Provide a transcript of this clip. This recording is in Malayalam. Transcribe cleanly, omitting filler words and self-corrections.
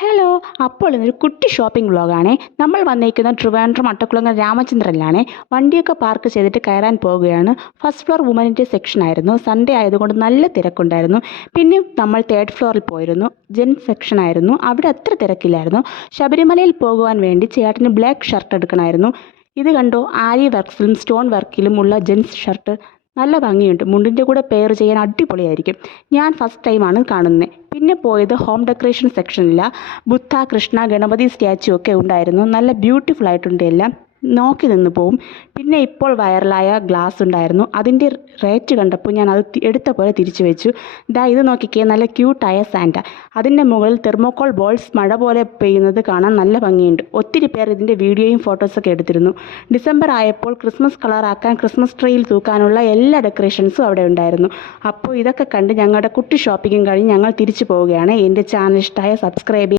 ഹലോ. അപ്പോൾ ഇന്നൊരു കുട്ടി ഷോപ്പിംഗ് വ്ളോഗാണേ. നമ്മൾ വന്നിരിക്കുന്നത് ട്രിവാൻഡ്രം അട്ടക്കുളങ്ങര രാമചന്ദ്രനിലാണേ. വണ്ടിയൊക്കെ പാർക്ക് ചെയ്തിട്ട് കയറാൻ പോവുകയാണ്. ഫസ്റ്റ് ഫ്ലോർ വുമനിൻ്റെ സെക്ഷൻ ആയിരുന്നു. സൺഡേ ആയതുകൊണ്ട് നല്ല തിരക്കുണ്ടായിരുന്നു. പിന്നെ നമ്മൾ തേർഡ് ഫ്ലോറിൽ പോയിരുന്നു. ജെൻസ് സെക്ഷൻ ആയിരുന്നു. അവിടെ അത്ര തിരക്കില്ലായിരുന്നു. ശബരിമലയിൽ പോകുവാൻ വേണ്ടി ചേട്ടന് ബ്ലാക്ക് ഷർട്ട് എടുക്കണമായിരുന്നു. ഇത് കണ്ടോ, ആരി വർക്ക്സിലും സ്റ്റോൺ വർക്കിലും ഉള്ള ജെൻസ് ഷർട്ട് നല്ല ഭംഗിയുണ്ട്. മുണ്ടിൻ്റെ കൂടെ പെയർ ചെയ്യാൻ അടിപൊളിയായിരിക്കും. ഞാൻ ഫസ്റ്റ് ടൈമാണ് കാണുന്നത്. പിന്നെ പോയത് ഹോം ഡെക്കറേഷൻ സെക്ഷനിലാണ്. ബുദ്ധ, കൃഷ്ണ, ഗണപതി സ്റ്റാച്ചു ഒക്കെ ഉണ്ടായിരുന്നു. നല്ല ബ്യൂട്ടിഫുൾ ആയിട്ടുണ്ട് എല്ലാം. നോക്കി നിന്ന് പോവും. പിന്നെ ഇപ്പോൾ വൈറലായ ഗ്ലാസ് ഉണ്ടായിരുന്നു. അതിൻ്റെ റേറ്റ് കണ്ടപ്പോൾ ഞാൻ അത് എടുത്ത പോലെ തിരിച്ചു വെച്ചു. ഇത് നോക്കിക്കേ, നല്ല ക്യൂട്ടായ സാൻറ്റ. അതിൻ്റെ മുകളിൽ തെർമോക്കോൾ ബോൾസ് മഴ പോലെ പെയ്യുന്നത് കാണാൻ നല്ല ഭംഗിയുണ്ട്. ഒത്തിരി പേർ ഇതിൻ്റെ വീഡിയോയും ഫോട്ടോസൊക്കെ എടുത്തിരുന്നു. ഡിസംബർ ആയപ്പോൾ ക്രിസ്മസ് കളറാക്കാൻ ക്രിസ്മസ് ട്രീയിൽ തൂക്കാനുള്ള എല്ലാ ഡെക്കറേഷൻസും അവിടെ ഉണ്ടായിരുന്നു. അപ്പോൾ ഇതൊക്കെ കണ്ട് ഞങ്ങളുടെ കുട്ടി ഷോപ്പിംഗും കഴിഞ്ഞ് ഞങ്ങൾ തിരിച്ചു പോവുകയാണ്. എൻ്റെ ചാനൽ ഇഷ്ടമായ സബ്സ്ക്രൈബ്